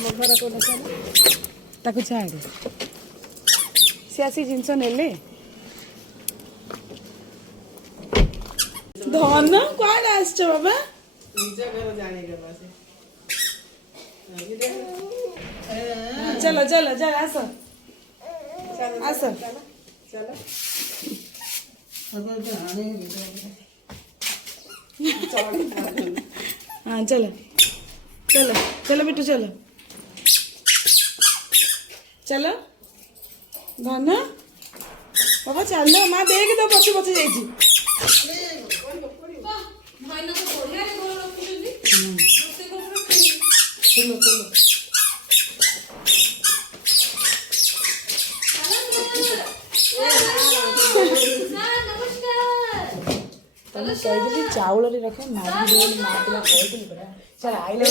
घर को ताको छाड़े सी आसी जिनस नेले धन कौन आस बाबा चलो चलो चलो आस आस हाँ चलो चलो चलो बेटू चलो चलो धन बाबा चल माँ देख दो पछे पछे जाइए कही चाउल रखे मारी माँ पिला कही चल आइले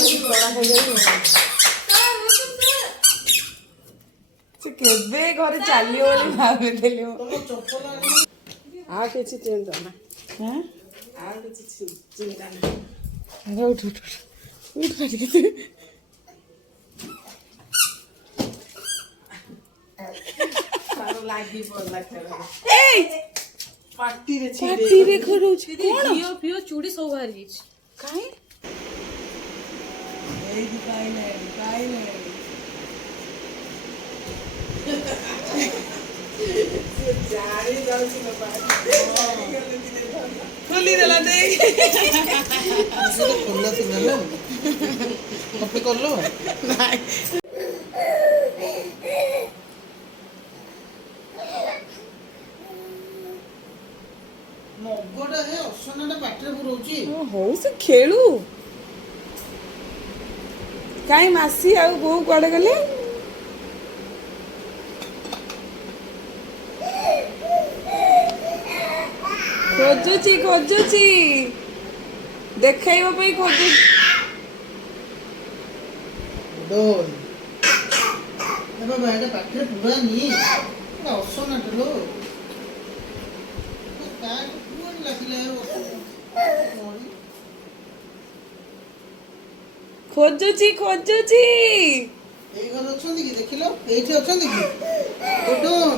केबे घर चलियो बोली भाबुथिलु आ किछि चिंता ना हैं आ किछि चिंता ना अरे उठ उठ उठ के सारो लागी पड़ला खेला ए पार्टी रे खरो छी कोन पियो पियो चूड़ी सब बाहर गेछ काई ए दिखाइले खोली देला देख खोला सिंगल कॉपी कर लो नहीं मगोडा है ऑप्शनडा बैटरी पुरोची हो से खेलू काई मासी आ बो कोडे गले खोजुची देखाइबा पई खोजु डोल बाबा बाडा पाठरे पूरा नी ऑप्शन आटलो का कोन लखले खोजुची एई घर अछंदी कि देखिलो एठी अछंदी कि डोल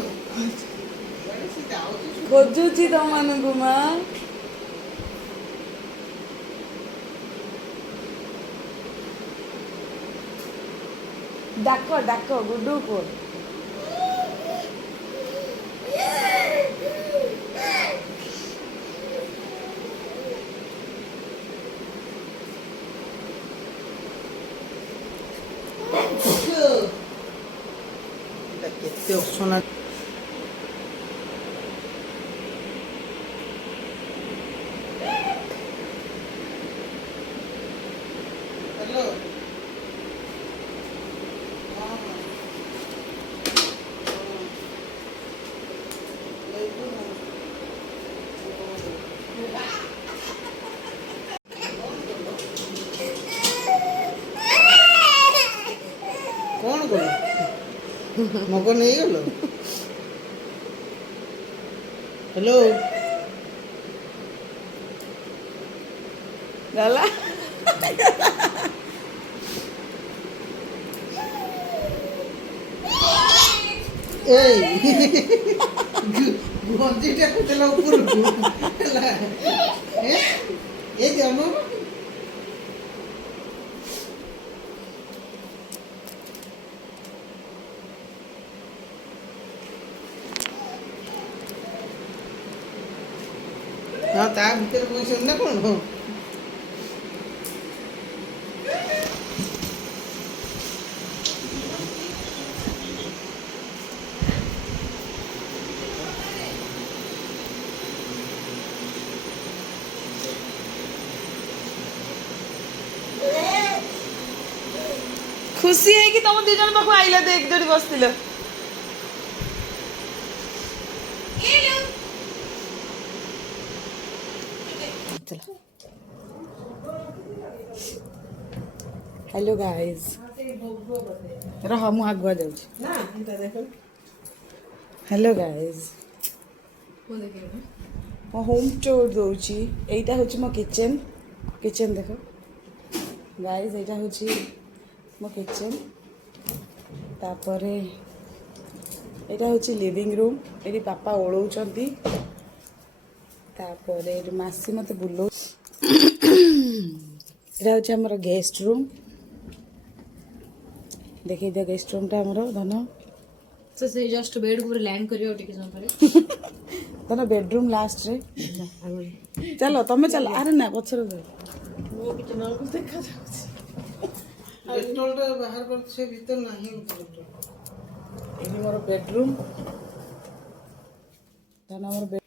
खोजुची तमनको मा डाको डाको गुड्डू को केते ऑप्शन कौन कर मगर नहीं गलो हेलो गला ए गुंजीटा कुतला ऊपर हला ए जमो हाँ ता भीतर कोई सुनना कौन हो खुशी है कि तुम दी जन पाखु आइला देख जोड़ी बसतिल हेलो गाइस रह मु आगुआ जाऊ ना एटा देखो हेलो गाइस मो होम टूर दोची एटा होची मो किचन देखो गाइस एटा होची मो किचन तापरे एटा होची लिविंग रूम एटी पापा ओळौचंती तापरे एटी मासी मते बुलो एटा होची हमर गेस्ट रूम देखि दे गेस्ट रूम टा हमर धन तो से जस्ट बेड को लैंड करियो टिके सम परे धन बेडरूम लास्ट रे चलो तमे चलो अरे ना पछर दे वो कितना को देखा जाउछि पेट्रोल रे बाहर कर से भीतर नाही पेट्रोल एनी मोर बेडरूम धन हमर बेड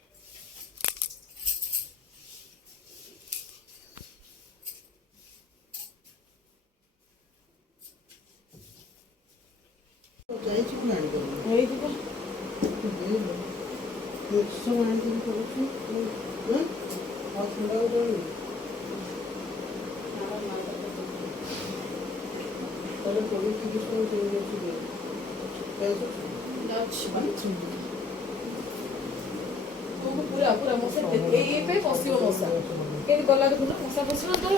जाई छि प्लान कर हेई दिबो सब आन दिन करू हां और थोड़ा उधर और कोई की किस को दे छि कैसे पूरा पूरा मसा ए पे पसियो मसा के गला देखो मसा पसियो तो